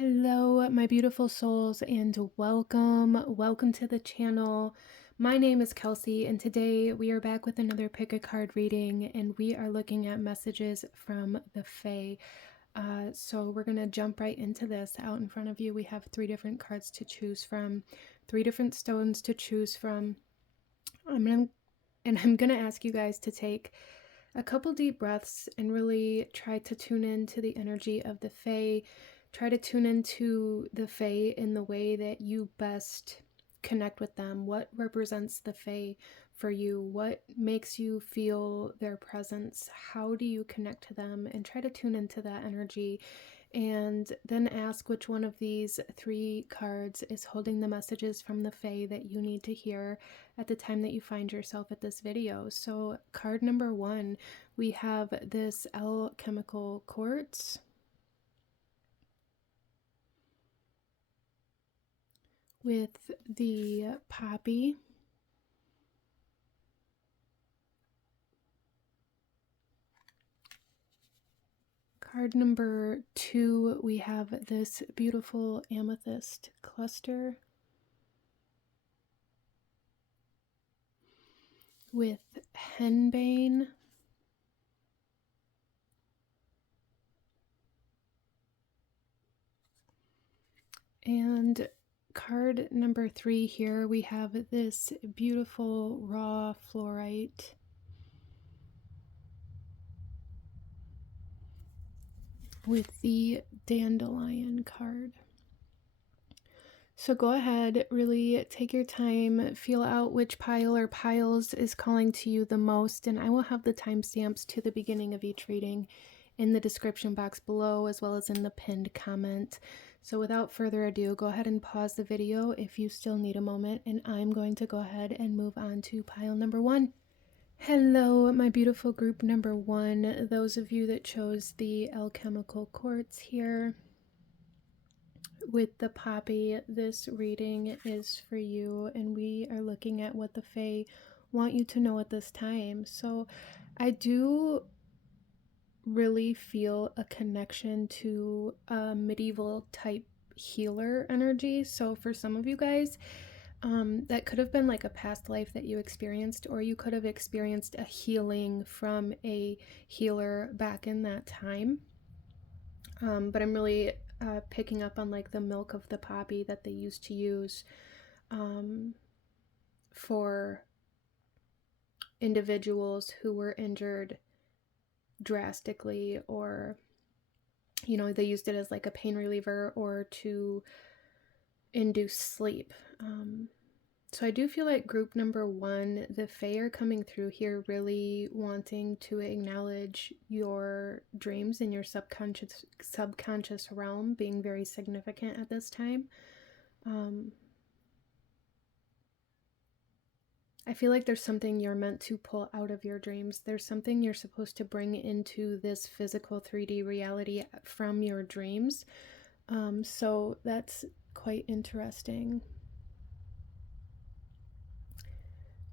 Hello, my beautiful souls, and welcome to the channel. My name is Kelsey, and today we are back with another pick a card reading, and we are looking at messages from the Fae. So we're gonna jump right into this. Out in front of you, we have 3 different cards to choose from, 3 different stones to choose from. I'm gonna ask you guys to take a couple deep breaths and really try to tune into the energy of the Fae. Try to tune into the Fae in the way that you best connect with them. What represents the Fae for you? What makes you feel their presence? How do you connect to them? And try to tune into that energy. And then ask which one of these 3 cards is holding the messages from the Fae that you need to hear at the time that you find yourself at this video. So card number 1, we have this alchemical quartz with the poppy. Card number 2, we have this beautiful amethyst cluster with henbane. And card number 3 here, we have this beautiful raw fluorite with the dandelion card. So go ahead, really take your time, feel out which pile or piles is calling to you the most, and I will have the timestamps to the beginning of each reading in the description box below, as well as in the pinned comment. So without further ado, go ahead and pause the video if you still need a moment, and I'm going to go ahead and move on to pile number 1. Hello, my beautiful group number 1, those of you that chose the alchemical quartz here with the poppy. This reading is for you, and we are looking at what the Fae want you to know at this time. So I do really feel a connection to a medieval type healer energy. So for some of you guys, that could have been like a past life that you experienced, or you could have experienced a healing from a healer back in that time. But I'm really picking up on like the milk of the poppy that they used to use for individuals who were injured drastically, or they used it as like a pain reliever or to induce sleep. So I do feel like group number 1, the Fae are coming through here really wanting to acknowledge your dreams and your subconscious realm being very significant at this time. I feel like there's something you're meant to pull out of your dreams. There's something you're supposed to bring into this physical 3D reality from your dreams. So that's quite interesting.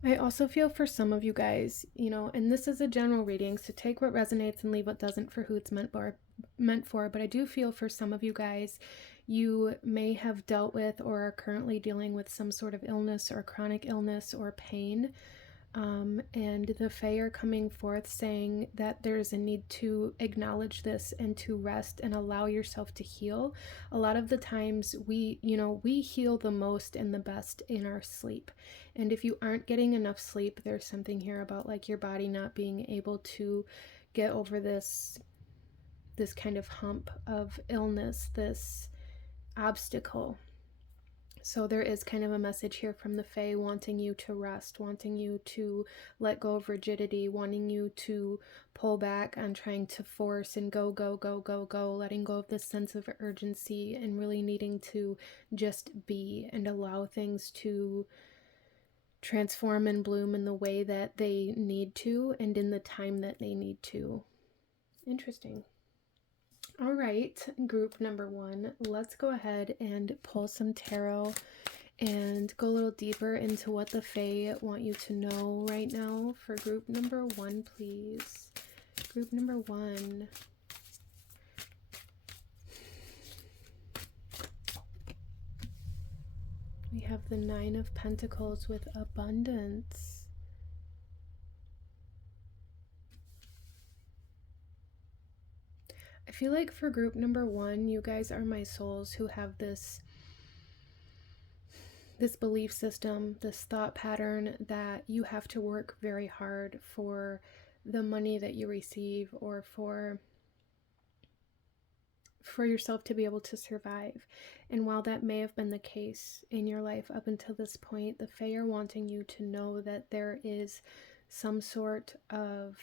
I also feel for some of you guys, and this is a general reading, so take what resonates and leave what doesn't for who it's meant for, but I do feel for some of you guys, you may have dealt with or are currently dealing with some sort of illness or chronic illness or pain. And the Fae are coming forth saying that there's a need to acknowledge this and to rest and allow yourself to heal. A lot of the times we heal the most and the best in our sleep. And if you aren't getting enough sleep, there's something here about like your body not being able to get over this kind of hump of illness, this obstacle. So there is kind of a message here from the Fae wanting you to rest, wanting you to let go of rigidity, wanting you to pull back on trying to force and go, letting go of this sense of urgency and really needing to just be and allow things to transform and bloom in the way that they need to and in the time that they need to. Interesting. All right, group number 1, let's go ahead and pull some tarot and go a little deeper into what the Fae want you to know right now for group number 1, please. Group number 1. We have the Nine of Pentacles with abundance. I feel like for group number 1, you guys are my souls who have this belief system, this thought pattern that you have to work very hard for the money that you receive, or for yourself to be able to survive. And while that may have been the case in your life up until this point, the Fae are wanting you to know that there is some sort of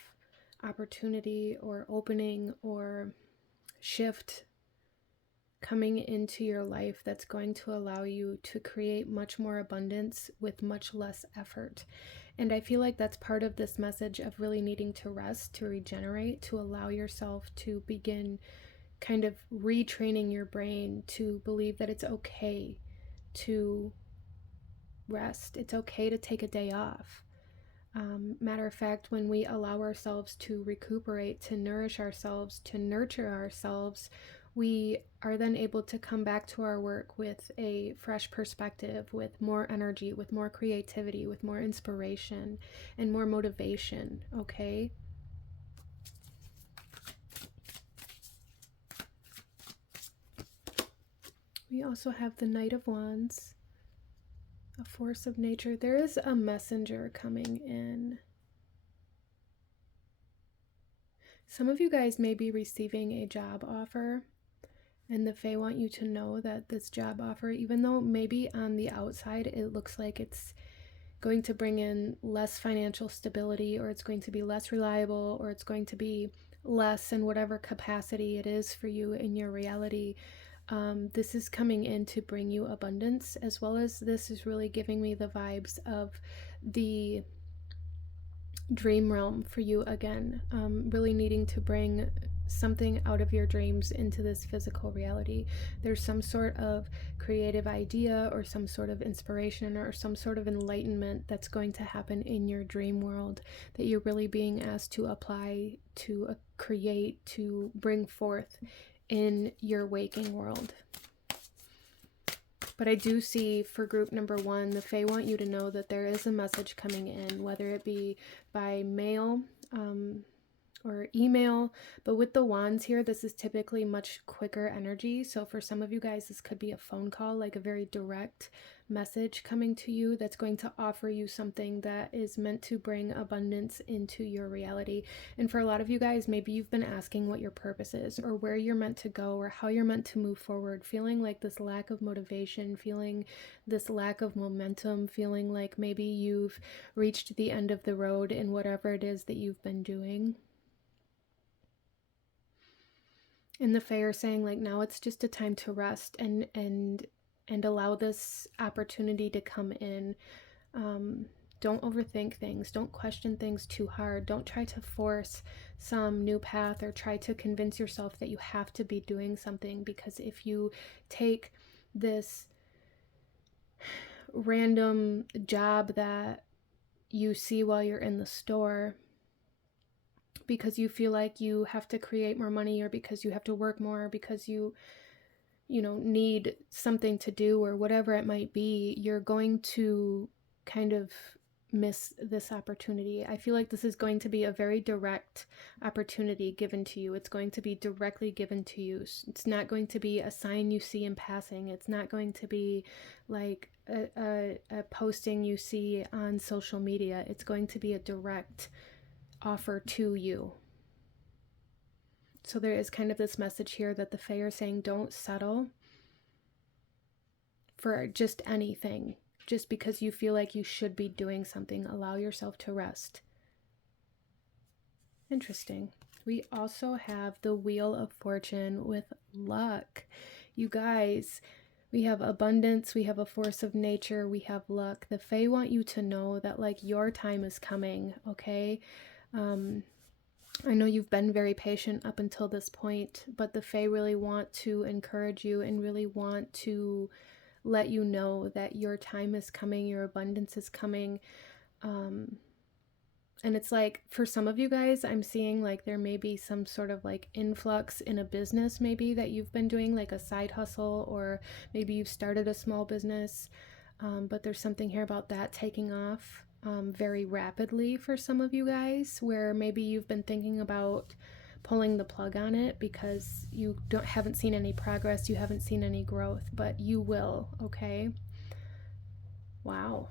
opportunity or opening or shift coming into your life that's going to allow you to create much more abundance with much less effort. And I feel like that's part of this message of really needing to rest, to regenerate, to allow yourself to begin kind of retraining your brain to believe that it's okay to rest. It's okay to take a day off. Matter of fact, when we allow ourselves to recuperate, to nourish ourselves, to nurture ourselves, we are then able to come back to our work with a fresh perspective, with more energy, with more creativity, with more inspiration, and more motivation, okay? We also have the Knight of Wands, a force of nature. There is a messenger coming in. Some of you guys may be receiving a job offer, and the Fae want you to know that this job offer, even though maybe on the outside it looks like it's going to bring in less financial stability, or it's going to be less reliable, or it's going to be less in whatever capacity it is for you in your reality, this is coming in to bring you abundance, as well as this is really giving me the vibes of the dream realm for you again, really needing to bring something out of your dreams into this physical reality. There's some sort of creative idea or some sort of inspiration or some sort of enlightenment that's going to happen in your dream world that you're really being asked to apply, to create, to bring forth in your waking world. But I do see for group number 1, the Fae want you to know that there is a message coming in, whether it be by mail or email. But with the wands here, this is typically much quicker energy. So for some of you guys, this could be a phone call, like a very direct message coming to you that's going to offer you something that is meant to bring abundance into your reality. And for a lot of you guys, maybe you've been asking what your purpose is, or where you're meant to go, or how you're meant to move forward, feeling like this lack of motivation, feeling this lack of momentum, feeling like maybe you've reached the end of the road in whatever it is that you've been doing. And the Fae are saying, like, now it's just a time to rest and allow this opportunity to come in. Don't overthink things. Don't question things too hard. Don't try to force some new path or try to convince yourself that you have to be doing something, because if you take this random job that you see while you're in the store because you feel like you have to create more money, or because you have to work more, because you need something to do, or whatever it might be, you're going to kind of miss this opportunity. I feel like this is going to be a very direct opportunity given to you. It's going to be directly given to you. It's not going to be a sign you see in passing. It's not going to be like a posting you see on social media. It's going to be a direct offer to you. So there is kind of this message here that the Fae are saying, don't settle for just anything, just because you feel like you should be doing something. Allow yourself to rest. Interesting. We also have the Wheel of Fortune with luck. You guys, we have abundance, we have a force of nature, we have luck. The Fae want you to know that, like, your time is coming, okay? I know you've been very patient up until this point, but the Fae really want to encourage you and really want to let you know that your time is coming, your abundance is coming. And it's like, for some of you guys, I'm seeing like there may be some sort of like influx in a business maybe that you've been doing, like a side hustle, or maybe you've started a small business. But there's something here about that taking off very rapidly for some of you guys, where maybe you've been thinking about pulling the plug on it because you haven't seen any progress, you haven't seen any growth, but you will, okay? Wow.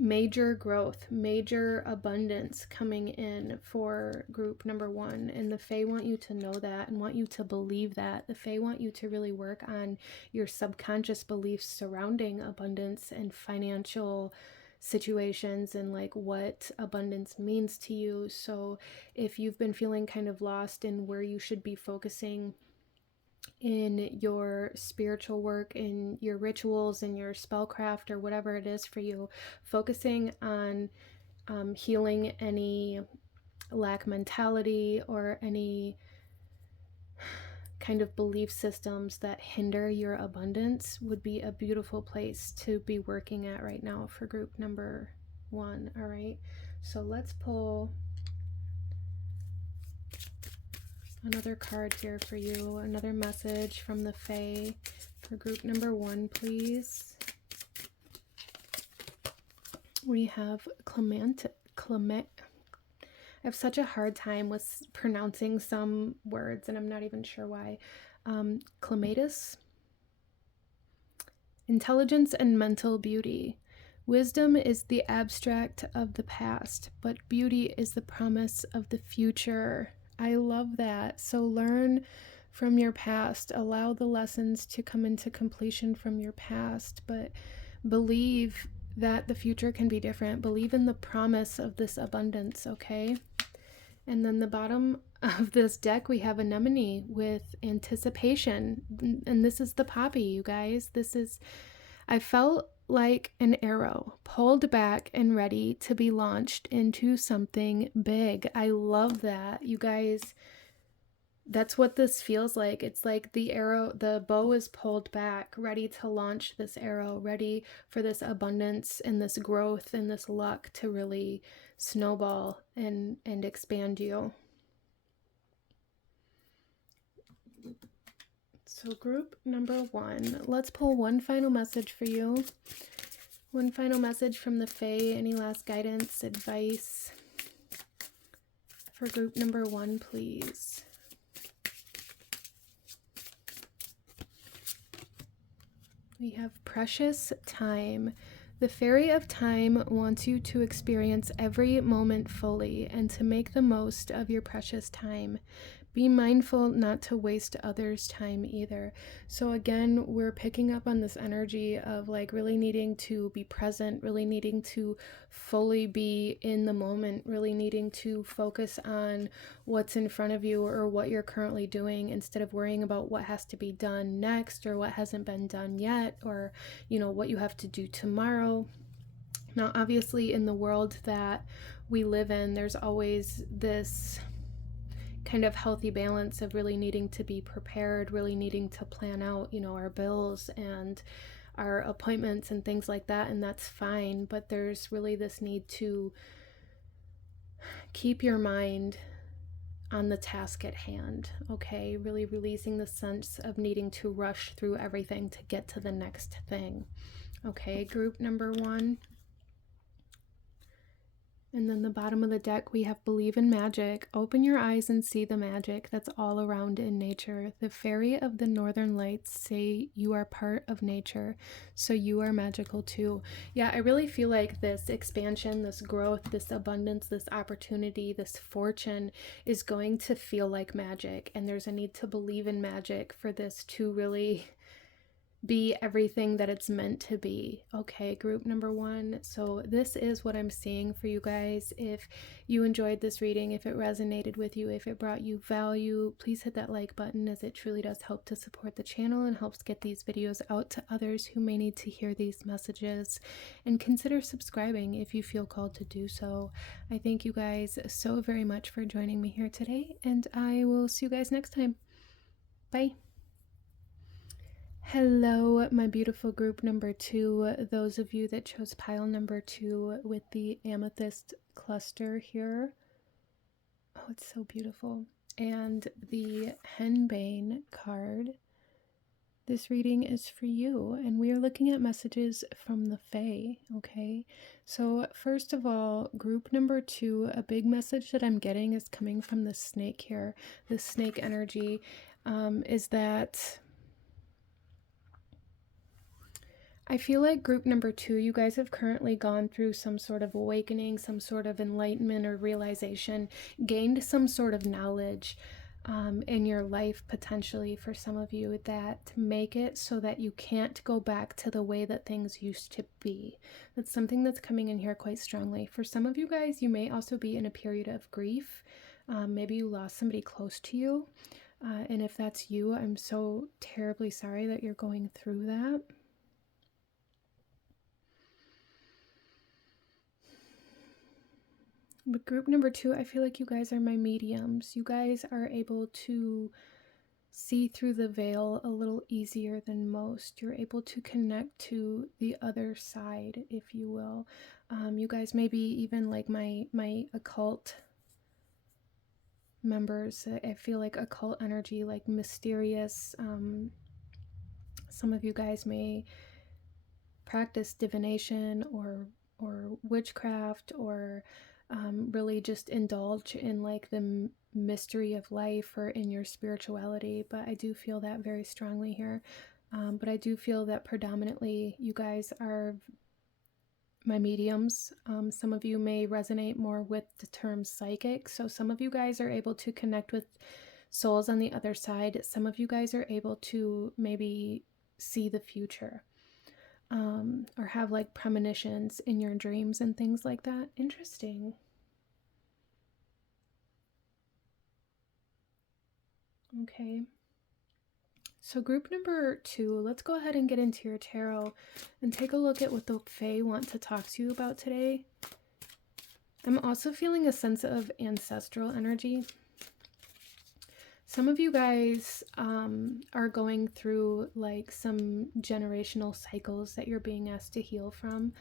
Major growth, major abundance coming in for group number 1. And the Fae want you to know that and want you to believe that. The Fae want you to really work on your subconscious beliefs surrounding abundance and financial situations and like what abundance means to you. So if you've been feeling kind of lost in where you should be focusing in your spiritual work, in your rituals, in your spellcraft, or whatever it is for you, focusing on healing any lack mentality or any kind of belief systems that hinder your abundance would be a beautiful place to be working at right now for group number 1. All right, so let's pull another card here for you, another message from the Fae for group number 1, please. We have Clement. I have such a hard time with pronouncing some words, and I'm not even sure why. Clematis. Intelligence and mental beauty. Wisdom is the abstract of the past, but beauty is the promise of the future. I love that. So learn from your past. Allow the lessons to come into completion from your past, but believe that the future can be different. Believe in the promise of this abundance, okay? And then the bottom of this deck, we have anemone with anticipation. And this is the poppy, you guys. This is, I felt like an arrow pulled back and ready to be launched into something big. I love that, you guys. That's what this feels like. It's like the arrow, the bow is pulled back, ready to launch this arrow, ready for this abundance and this growth and this luck to really snowball and expand you. So group number 1, let's pull one final message for you. One final message from the Fae. Any last guidance, advice for group number 1, please? We have precious time. The fairy of time wants you to experience every moment fully and to make the most of your precious time. Be mindful not to waste others' time either. So again, we're picking up on this energy of like really needing to be present, really needing to fully be in the moment, really needing to focus on what's in front of you or what you're currently doing instead of worrying about what has to be done next or what hasn't been done yet or, you know, what you have to do tomorrow. Now, obviously, in the world that we live in, there's always this kind of healthy balance of really needing to be prepared, really needing to plan out, you know, our bills and our appointments and things like that, and that's fine, but there's really this need to keep your mind on the task at hand, okay? Really releasing the sense of needing to rush through everything to get to the next thing. Okay, group number 1. And then the bottom of the deck, we have believe in magic. Open your eyes and see the magic that's all around in nature. The fairy of the northern lights say you are part of nature, so you are magical too. Yeah, I really feel like this expansion, this growth, this abundance, this opportunity, this fortune is going to feel like magic. And there's a need to believe in magic for this to really be everything that it's meant to be. Okay, group number 1. So this is what I'm seeing for you guys. If you enjoyed this reading, if it resonated with you, if it brought you value, please hit that like button, as it truly does help to support the channel and helps get these videos out to others who may need to hear these messages. And consider subscribing if you feel called to do so. I thank you guys so very much for joining me here today, and I will see you guys next time. Bye. Hello, my beautiful group number 2, those of you that chose pile number 2 with the amethyst cluster here. Oh, it's so beautiful. And the henbane card. This reading is for you, and we are looking at messages from the Fae, okay? So first of all, group number 2, a big message that I'm getting is coming from the snake here. The snake energy is that I feel like group number 2, you guys have currently gone through some sort of awakening, some sort of enlightenment or realization, gained some sort of knowledge in your life potentially for some of you that make it so that you can't go back to the way that things used to be. That's something that's coming in here quite strongly. For some of you guys, you may also be in a period of grief. Maybe you lost somebody close to you. And if that's you, I'm so terribly sorry that you're going through that. But group number 2, I feel like you guys are my mediums. You guys are able to see through the veil a little easier than most. You're able to connect to the other side, if you will. You guys may be even like my occult members. I feel like occult energy, like mysterious. Some of you guys may practice divination or witchcraft, or really just indulge in like the mystery of life or in your spirituality. But I do feel that very strongly here. But I do feel that predominantly you guys are my mediums. Some of you may resonate more with the term psychic. So some of you guys are able to connect with souls on the other side. Some of you guys are able to maybe see the future. Or have like premonitions in your dreams and things like that. Interesting. Okay. So group number 2, let's go ahead and get into your tarot and take a look at what the Fae want to talk to you about today. I'm also feeling a sense of ancestral energy. Some of you guys are going through like some generational cycles that you're being asked to heal from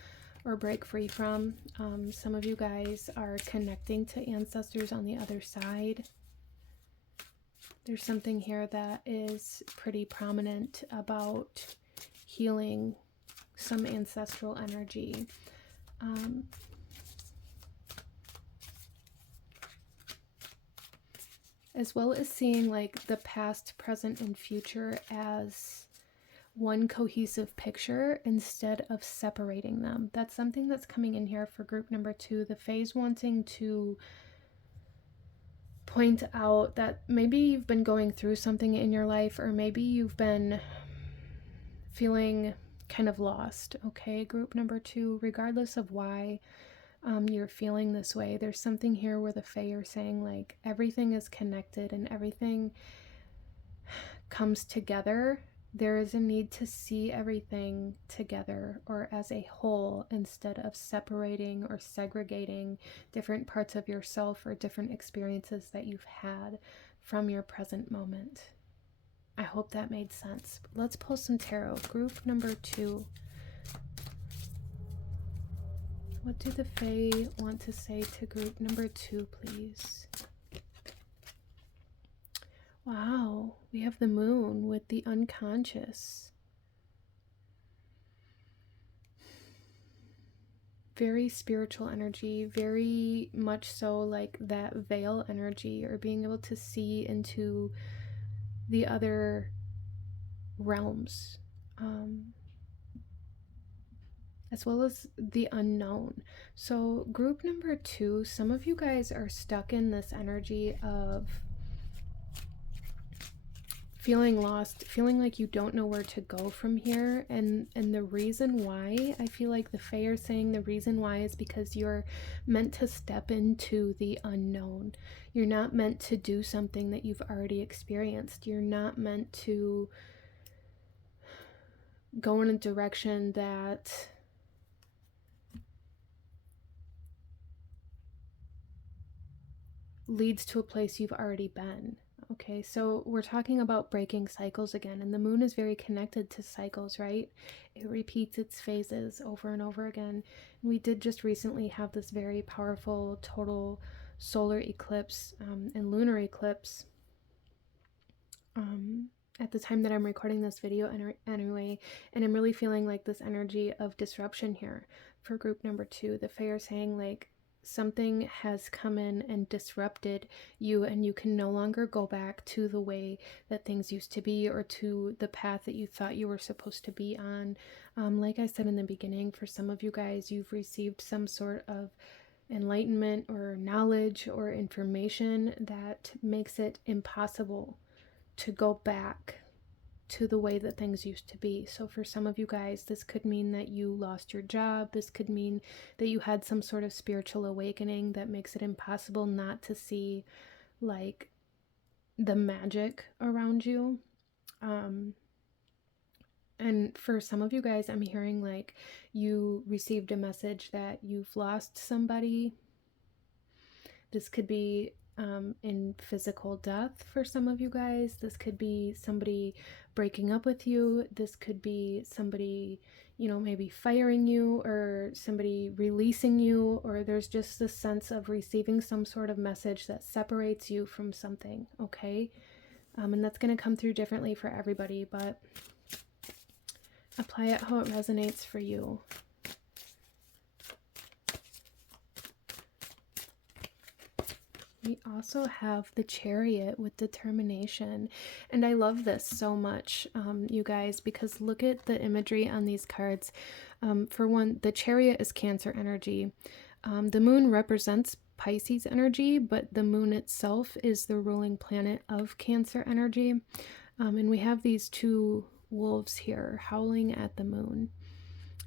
or break free from. Some of you guys are connecting to ancestors on the other side. There's something here that is pretty prominent about healing some ancestral energy. As well as seeing like the past, present, and future as one cohesive picture instead of separating them. That's something that's coming in here for group number 2. The Fae's wanting to point out that maybe you've been going through something in your life, or maybe you've been feeling kind of lost, okay? Group number 2, regardless of why you're feeling this way, there's something here where the Fae are saying like everything is connected and everything comes together. There is a need to see everything together or as a whole instead of separating or segregating different parts of yourself or different experiences that you've had from your present moment. I hope that made sense. Let's pull some tarot. Group number 2. What do the Fae want to say to group number 2, please? Wow, we have the Moon with the unconscious. Very spiritual energy, very much so like that veil energy, or being able to see into the other realms, as well as the unknown. So group number 2, some of you guys are stuck in this energy of feeling lost, feeling like you don't know where to go from here. And the reason why, I feel like the Fae are saying the reason why is because you're meant to step into the unknown. You're not meant to do something that you've already experienced. You're not meant to go in a direction that leads to a place you've already been. Okay, so we're talking about breaking cycles again, and the Moon is very connected to cycles, right? It repeats its phases over and over again. And we did just recently have this very powerful total solar eclipse and lunar eclipse at the time that I'm recording this video anyway, and I'm really feeling like this energy of disruption here for group number 2. The Fae are saying like something has come in and disrupted you, and you can no longer go back to the way that things used to be or to the path that you thought you were supposed to be on. Like I said in the beginning, for some of you guys, you've received some sort of enlightenment or knowledge or information that makes it impossible to go back to the way that things used to be. So for some of you guys, this could mean that you lost your job. This could mean that you had some sort of spiritual awakening that makes it impossible not to see like the magic around you. And for some of you guys, I'm hearing like you received a message that you've lost somebody. This could be in physical death for some of you guys. This could be somebody breaking up with you. This could be somebody, you know, maybe firing you, or somebody releasing you, or there's just this sense of receiving some sort of message that separates you from something, okay? And that's going to come through differently for everybody, but apply it how it resonates for you. We also have the Chariot with determination, and I love this so much, you guys, because look at the imagery on these cards. For one, the Chariot is Cancer energy. The moon represents Pisces energy, but the moon itself is the ruling planet of Cancer energy. And we have these two wolves here howling at the moon,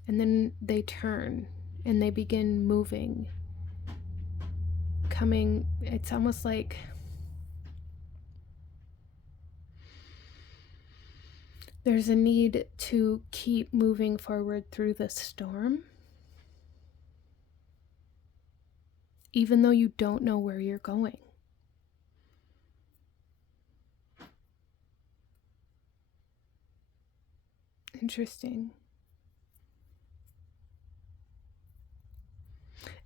and then they turn and they begin moving, coming. It's almost like there's a need to keep moving forward through the storm, even though you don't know where you're going. Interesting.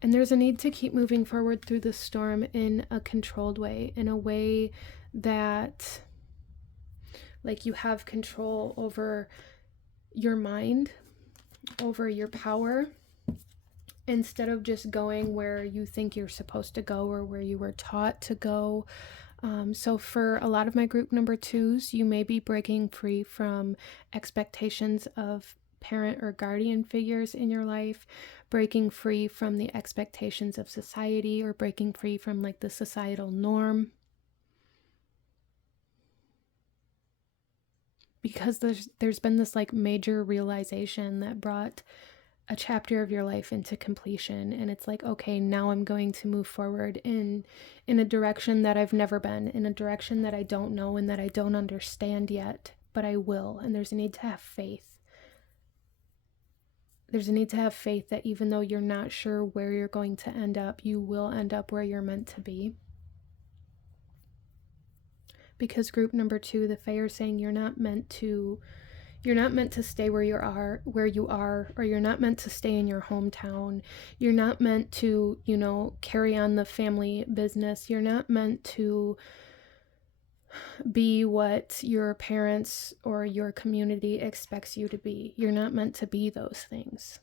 And there's a need to keep moving forward through the storm in a controlled way, in a way that, like, you have control over your mind, over your power, instead of just going where you think you're supposed to go or where you were taught to go. So for a lot of my group number 2s, you may be breaking free from expectations of parent or guardian figures in your life, breaking free from the expectations of society, or breaking free from like the societal norm. Because there's been this like major realization that brought a chapter of your life into completion, and it's like, okay, now I'm going to move forward in a direction that I've never been, in a direction that I don't know and that I don't understand yet, but I will. And there's a need to have faith. There's a need to have faith that even though you're not sure where you're going to end up, you will end up where you're meant to be. Because group number 2, the Fae are saying you're not meant to stay where you are, or you're not meant to stay in your hometown. You're not meant to, you know, carry on the family business. You're not meant to be what your parents or your community expects you to be. You're not meant to be those things.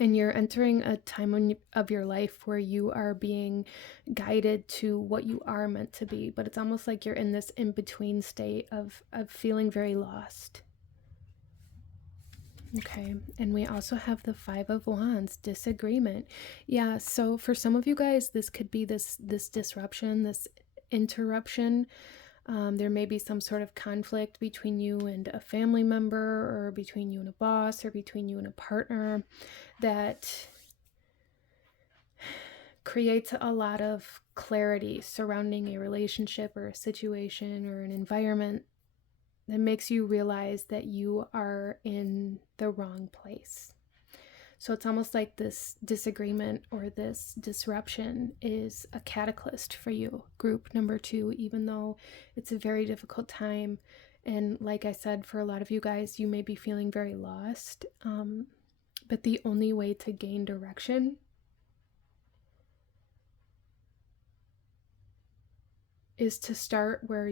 And you're entering a time of your life where you are being guided to what you are meant to be. But it's almost like you're in this in-between state of feeling very lost. Okay, and we also have the 5 of Wands, disagreement. Yeah, so for some of you guys, this could be this disruption, this interruption. There may be some sort of conflict between you and a family member, or between you and a boss, or between you and a partner, that creates a lot of clarity surrounding a relationship or a situation or an environment that makes you realize that you are in the wrong place. So it's almost like this disagreement or this disruption is a catalyst for you, group number 2, even though it's a very difficult time. And like I said, for a lot of you guys, you may be feeling very lost. But the only way to gain direction is to start where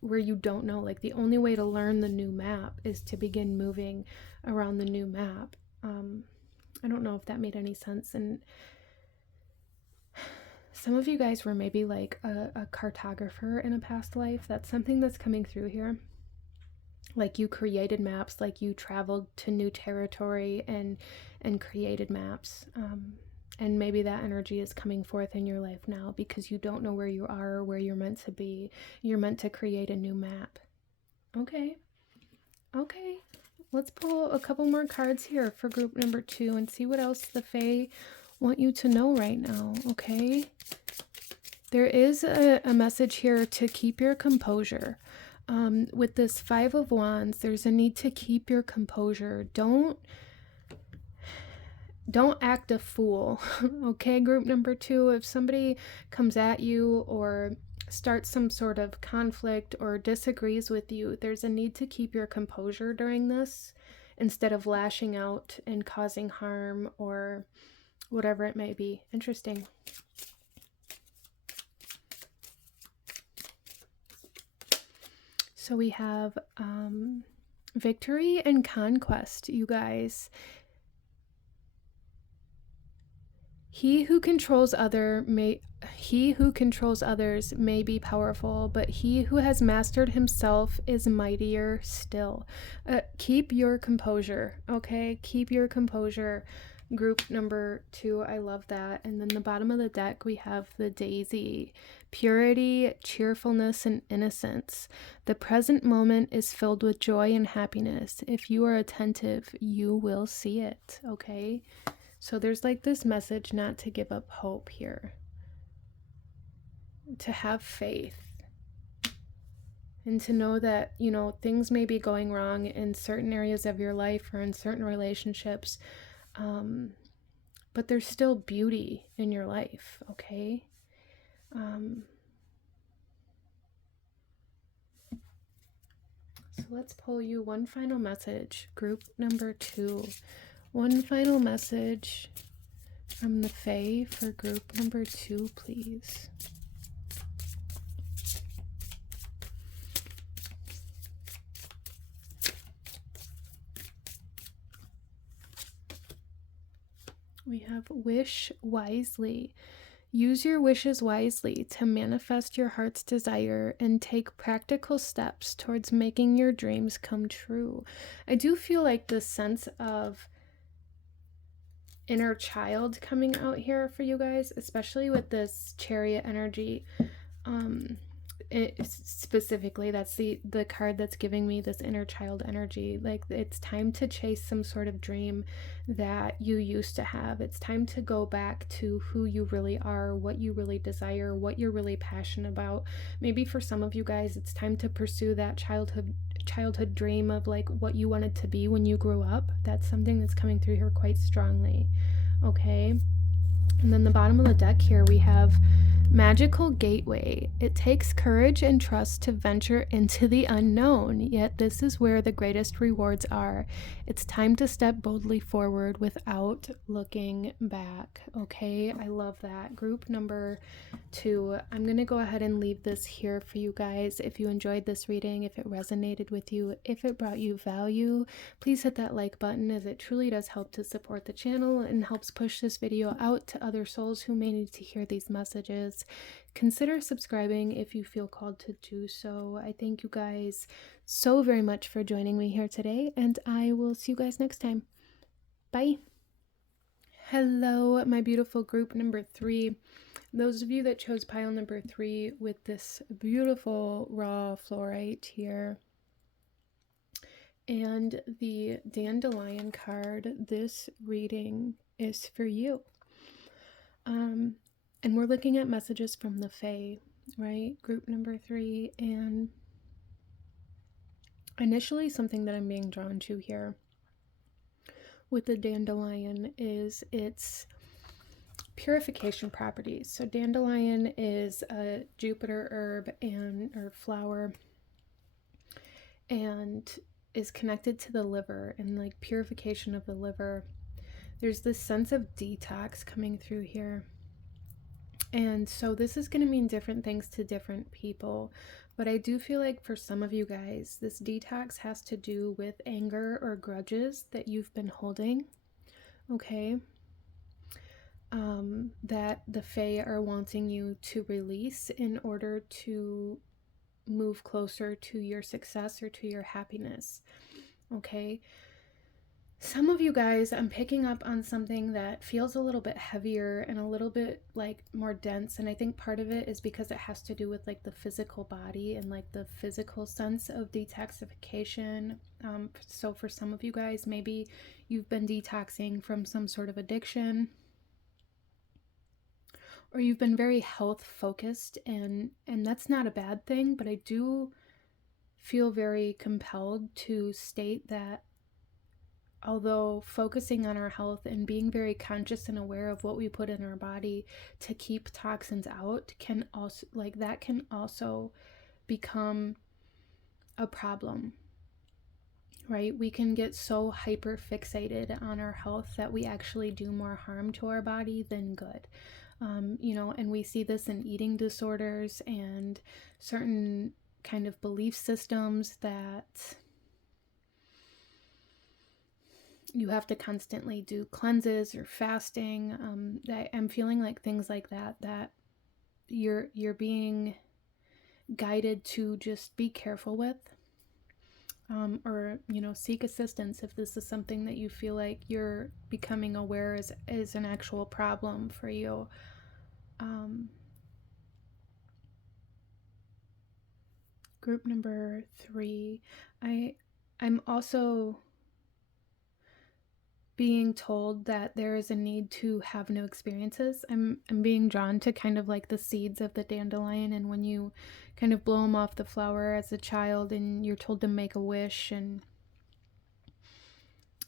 where you don't know. Like the only way to learn the new map is to begin moving around the new map. I don't know if that made any sense. And some of you guys were maybe like a cartographer in a past life. That's something that's coming through here. Like you created maps, like you traveled to new territory and created maps. And maybe that energy is coming forth in your life now because you don't know where you are or where you're meant to be. You're meant to create a new map. Okay. Okay. Let's pull a couple more cards here for group number 2 and see what else the Fae want you to know right now. Okay. There is a message here to keep your composure. With this 5 of Wands, there's a need to keep your composure. Don't act a fool. Okay, group number 2, if somebody comes at you or starts some sort of conflict or disagrees with you, there's a need to keep your composure during this instead of lashing out and causing harm or whatever it may be. Interesting. So we have victory and conquest, you guys. He who controls others may be powerful, but he who has mastered himself is mightier still. Keep your composure, okay? Keep your composure. Group number 2, I love that. And then the bottom of the deck, we have the daisy. Purity, cheerfulness, and innocence. The present moment is filled with joy and happiness. If you are attentive, you will see it, okay? So there's like this message not to give up hope here. To have faith. And to know that, you know, things may be going wrong in certain areas of your life or in certain relationships. But there's still beauty in your life, okay? So let's pull you one final message, group number 2. One final message from the Fae for group number 2, please. We have wish wisely. Use your wishes wisely to manifest your heart's desire and take practical steps towards making your dreams come true. I do feel like this sense of inner child coming out here for you guys, especially with this Chariot energy. Specifically, that's the card that's giving me this inner child energy. Like, it's time to chase some sort of dream that you used to have. It's time to go back to who you really are, what you really desire, what you're really passionate about. Maybe for some of you guys, it's time to pursue that childhood dream of like what you wanted to be when you grew up. That's something that's coming through here quite strongly. Okay. And then the bottom of the deck here, we have magical gateway. It takes courage and trust to venture into the unknown, yet this is where the greatest rewards are. It's time to step boldly forward without looking back. Okay, I love that. Group number 2. I'm going to go ahead and leave this here for you guys. If you enjoyed this reading, if it resonated with you, if it brought you value, please hit that like button, as it truly does help to support the channel and helps push this video out to other souls who may need to hear these messages. Consider subscribing if you feel called to do so. I thank you guys so very much for joining me here today, and I will see you guys next time. Bye. Hello, my beautiful group number 3. Those of you that chose pile number 3 with this beautiful raw fluorite here and the dandelion card, this reading is for you. And we're looking at messages from the Fae, right? Group number 3. And initially, something that I'm being drawn to here with the dandelion is its purification properties. So dandelion is a Jupiter herb or flower, and is connected to the liver and like purification of the liver. There's this sense of detox coming through here. And so this is going to mean different things to different people. But I do feel like for some of you guys, this detox has to do with anger or grudges that you've been holding. Okay. That the Fae are wanting you to release in order to move closer to your success or to your happiness. Okay. Some of you guys, I'm picking up on something that feels a little bit heavier and a little bit like more dense. And I think part of it is because it has to do with like the physical body and like the physical sense of detoxification. So for some of you guys, maybe you've been detoxing from some sort of addiction, or you've been very health focused, and that's not a bad thing, but I do feel very compelled to state that although focusing on our health and being very conscious and aware of what we put in our body to keep toxins out can also become a problem, right? We can get so hyper fixated on our health that we actually do more harm to our body than good. And we see this in eating disorders and certain kind of belief systems that you have to constantly do cleanses or fasting. I'm feeling like things like that you're being guided to just be careful with, or seek assistance if this is something that you feel like you're becoming aware is an actual problem for you. Group number 3, I'm also being told that there is a need to have new experiences. I'm being drawn to kind of like the seeds of the dandelion, and when you kind of blow them off the flower as a child and you're told to make a wish, and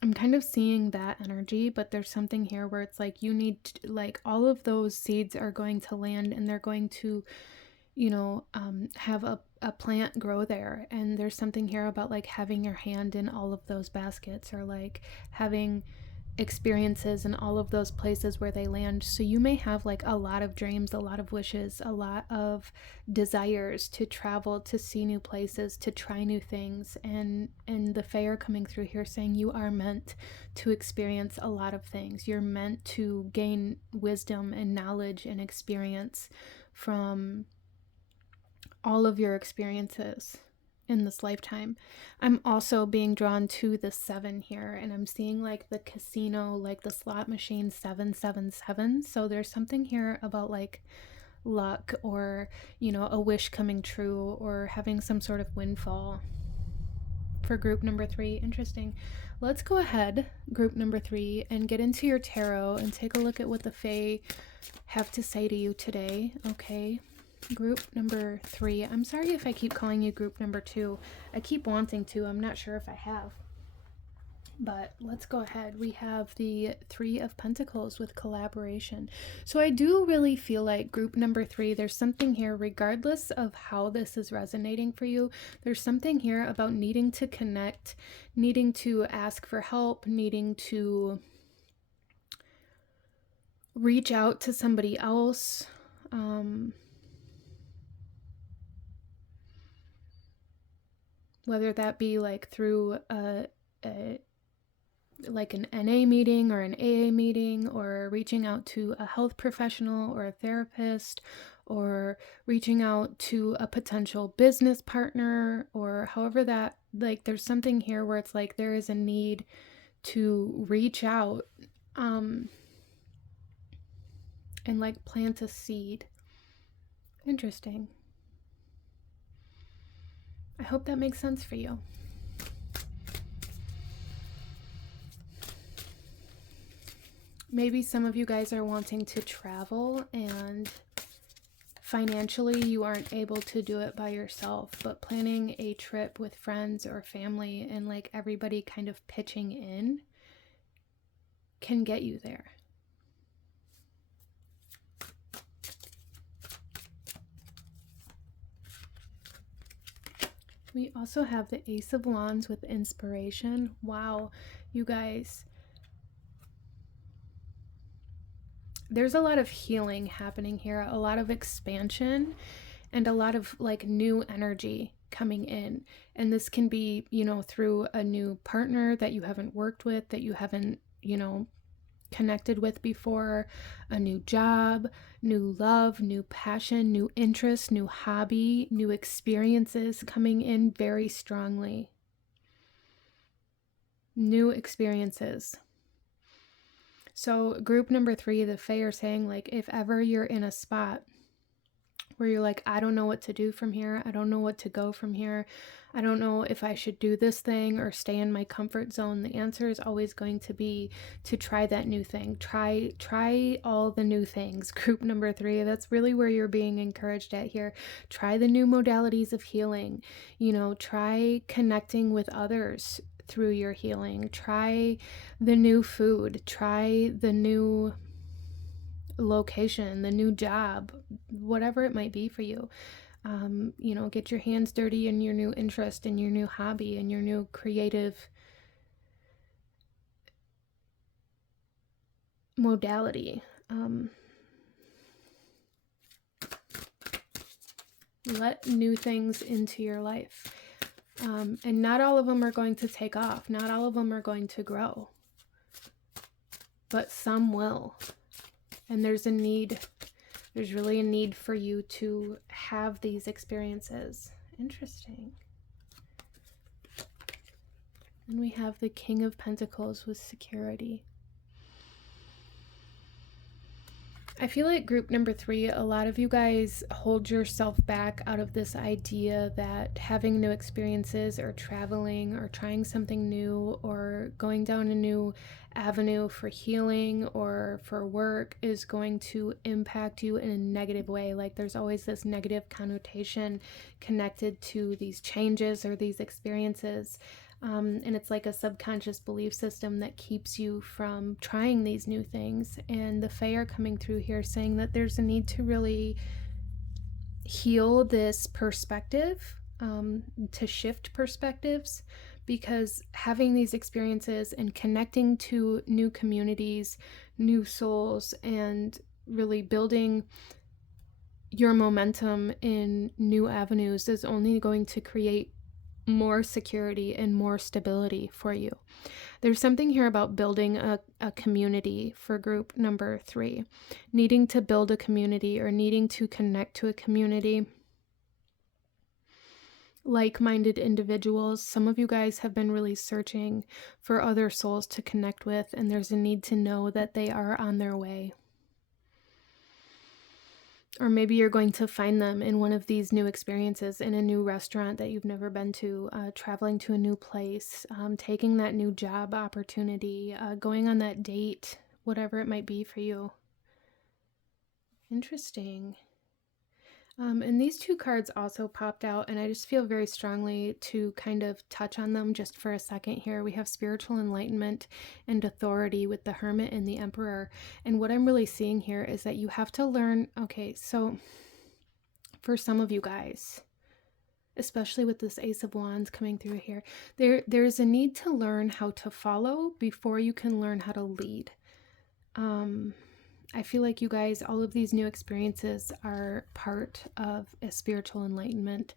I'm kind of seeing that energy. But there's something here where it's like you need to, like, all of those seeds are going to land and they're going to have a plant grow there. And there's something here about like having your hand in all of those baskets, or like having experiences in all of those places where they land. So you may have like a lot of dreams, a lot of wishes, a lot of desires to travel, to see new places, to try new things. And the Fae are coming through here saying you are meant to experience a lot of things. You're meant to gain wisdom and knowledge and experience from all of your experiences in this lifetime. I'm also being drawn to the 7 here, and I'm seeing like the casino, like the slot machine 777. So there's something here about like luck, or a wish coming true, or having some sort of windfall for group number 3. Interesting. Let's go ahead, group number 3, and get into your tarot and take a look at what the Fae have to say to you today. Okay. Group number 3. I'm sorry if I keep calling you group number 2. I keep wanting to. I'm not sure if I have. But let's go ahead. We have the 3 of Pentacles with collaboration. So I do really feel like group number 3, there's something here, regardless of how this is resonating for you, there's something here about needing to connect, needing to ask for help, needing to reach out to somebody else. Whether that be like through like an NA meeting or an AA meeting, or reaching out to a health professional or a therapist, or reaching out to a potential business partner, or however that, like, there's something here where it's like there is a need to reach out and like plant a seed. Interesting. I hope that makes sense for you. Maybe some of you guys are wanting to travel, and financially you aren't able to do it by yourself, but planning a trip with friends or family and like everybody kind of pitching in can get you there. We also have the Ace of Wands with inspiration. Wow, you guys. there's a lot of healing happening here, a lot of expansion, and a lot of like new energy coming in. And this can be, you know, through a new partner that you haven't worked with, that you haven't, you know, connected with before, a new job, new love, new passion, new interest, new hobby, new experiences coming in very strongly. New experiences. So group number 3, the Fae are saying, like, if ever you're in a spot where you're like, I don't know what to do from here, I don't know what to go from here, I don't know if I should do this thing or stay in my comfort zone, the answer is always going to be to try that new thing. Try all the new things. Group number 3, that's really where you're being encouraged at here. Try the new modalities of healing. You know, try connecting with others through your healing. Try the new food. Try the new location, the new job, whatever it might be for you. You know, get your hands dirty in your new interest, in your new hobby, in your new creative modality. Let new things into your life. And not all of them are going to take off. Not all of them are going to grow. But some will. And there's really a need for you to have these experiences. Interesting. And we have the King of Pentacles with security. I feel like group number 3, a lot of you guys hold yourself back out of this idea that having new experiences or traveling or trying something new or going down a new avenue for healing or for work is going to impact you in a negative way. Like there's always this negative connotation connected to these changes or these experiences. And it's like a subconscious belief system that keeps you from trying these new things. And the Fae are coming through here saying that there's a need to really heal this perspective, to shift perspectives, because having these experiences and connecting to new communities, new souls, and really building your momentum in new avenues is only going to create more security and more stability for you. There's something here about building a community for group number 3, needing to build a community or needing to connect to a community, like-minded individuals. Some of you guys have been really searching for other souls to connect with, and there's a need to know that they are on their way. Or maybe you're going to find them in one of these new experiences, in a new restaurant that you've never been to, traveling to a new place, taking that new job opportunity, going on that date, whatever it might be for you. Interesting. And these 2 cards also popped out, and I just feel very strongly to kind of touch on them just for a second here. We have spiritual enlightenment and authority with the Hermit and the Emperor. And what I'm really seeing here is that you have to learn, okay, so for some of you guys, especially with this Ace of Wands coming through here, there's a need to learn how to follow before you can learn how to lead. I feel like you guys, all of these new experiences are part of a spiritual enlightenment.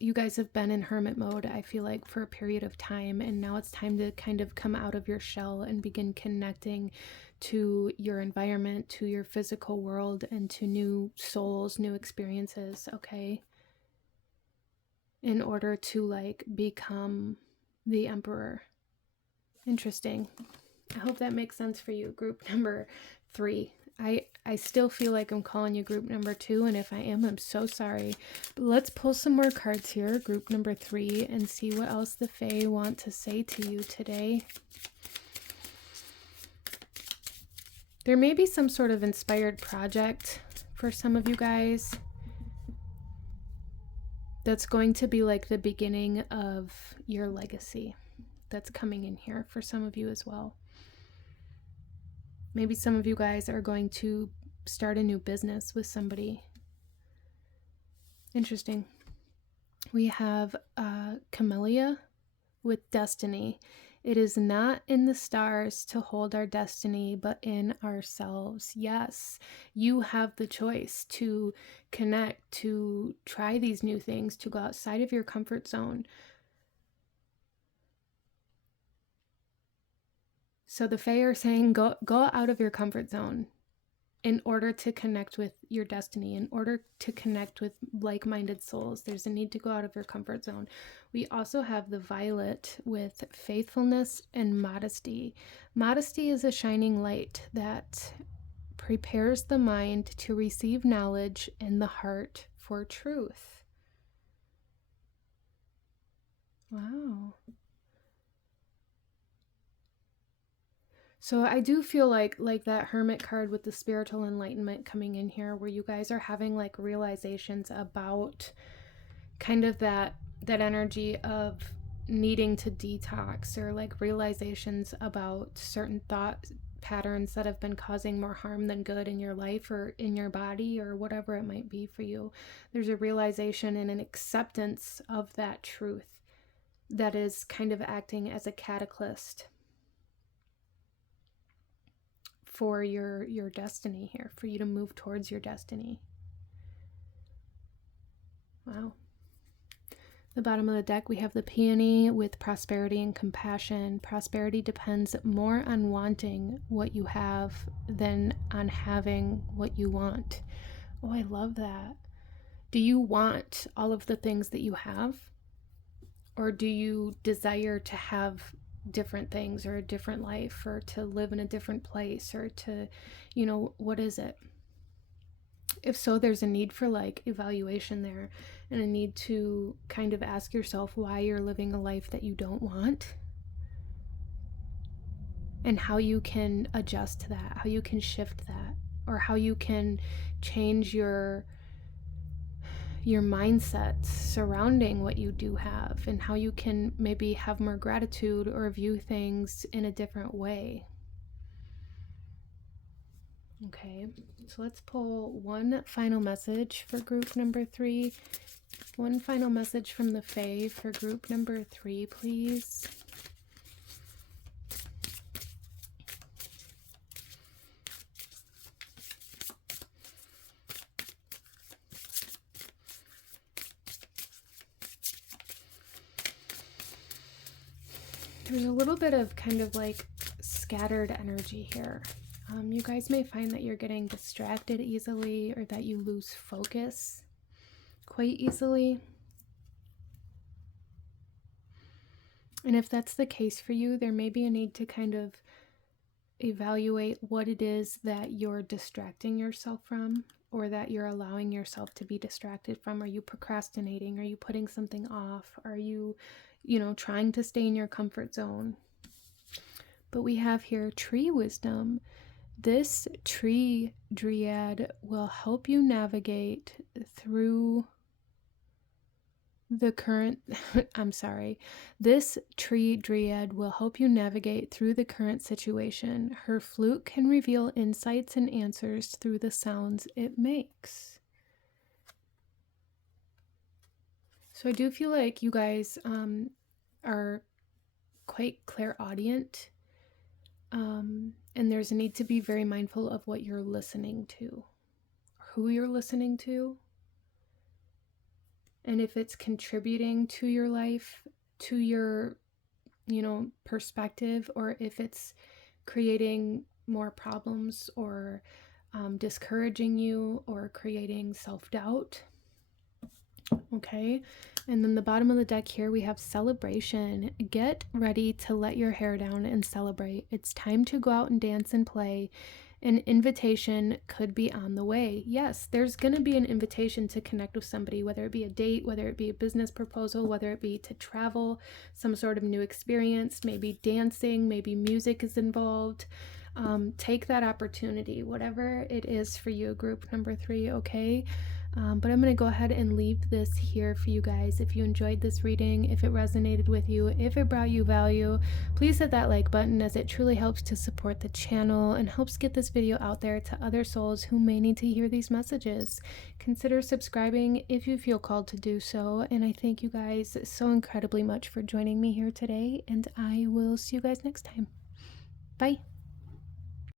You guys have been in hermit mode, I feel like, for a period of time, and now it's time to kind of come out of your shell and begin connecting to your environment, to your physical world, and to new souls, new experiences, okay? In order to, like, become the Emperor. Interesting. I hope that makes sense for you, group number 3. I still feel like I'm calling you group number 2, and if I am, I'm so sorry. But let's pull some more cards here, group number 3, and see what else the Fae want to say to you today. There may be some sort of inspired project for some of you guys that's going to be like the beginning of your legacy that's coming in here for some of you as well. Maybe some of you guys are going to start a new business with somebody. Interesting. We have Camellia with Destiny. It is not in the stars to hold our destiny, but in ourselves. Yes, you have the choice to connect, to try these new things, to go outside of your comfort zone. So the Fae are saying go out of your comfort zone in order to connect with your destiny, in order to connect with like-minded souls. There's a need to go out of your comfort zone. We also have the Violet with faithfulness and modesty. Modesty is a shining light that prepares the mind to receive knowledge and the heart for truth. Wow. So I do feel like that Hermit card with the spiritual enlightenment coming in here, where you guys are having like realizations about kind of that energy of needing to detox, or like realizations about certain thought patterns that have been causing more harm than good in your life or in your body or whatever it might be for you. There's a realization and an acceptance of that truth that is kind of acting as a catalyst for your destiny here, for you to move towards your destiny. Wow. The bottom of the deck, we have the Peony with prosperity and compassion. Prosperity depends more on wanting what you have than on having what you want. Oh, I love that. Do you want all of the things that you have? Or do you desire to have different things, or a different life, or to live in a different place, or to, what is it? If so, there's a need for like evaluation there, and a need to kind of ask yourself why you're living a life that you don't want, and how you can adjust to that, how you can shift that, or how you can change your mindset surrounding what you do have, and how you can maybe have more gratitude or view things in a different way. Okay, so let's pull one final message for group number 3. One final message from the Fae for group number 3, please. There's a little bit of kind of like scattered energy here. You guys may find that you're getting distracted easily, or that you lose focus quite easily. And if that's the case for you, there may be a need to kind of evaluate what it is that you're distracting yourself from, or that you're allowing yourself to be distracted from. Are you procrastinating? Are you putting something off? Are you, trying to stay in your comfort zone? But we have here tree wisdom. This tree dryad will help you navigate through the current This tree dryad will help you navigate through the current situation. Her flute can reveal insights and answers through the sounds it makes. So I do feel like you guys are quite clairaudient, and there's a need to be very mindful of what you're listening to, who you're listening to, and if it's contributing to your life, to your, perspective, or if it's creating more problems, or discouraging you, or creating self-doubt. Okay, and then the bottom of the deck here, we have celebration. Get ready to let your hair down and celebrate. It's time to go out and dance and play. An invitation could be on the way. Yes, there's going to be an invitation to connect with somebody, whether it be a date, whether it be a business proposal, whether it be to travel, some sort of new experience, maybe dancing, maybe music is involved. Take that opportunity, whatever it is for you, group number 3, okay? But I'm going to go ahead and leave this here for you guys. If you enjoyed this reading, if it resonated with you, if it brought you value, please hit that like button, as it truly helps to support the channel and helps get this video out there to other souls who may need to hear these messages. Consider subscribing if you feel called to do so. And I thank you guys so incredibly much for joining me here today, and I will see you guys next time. Bye.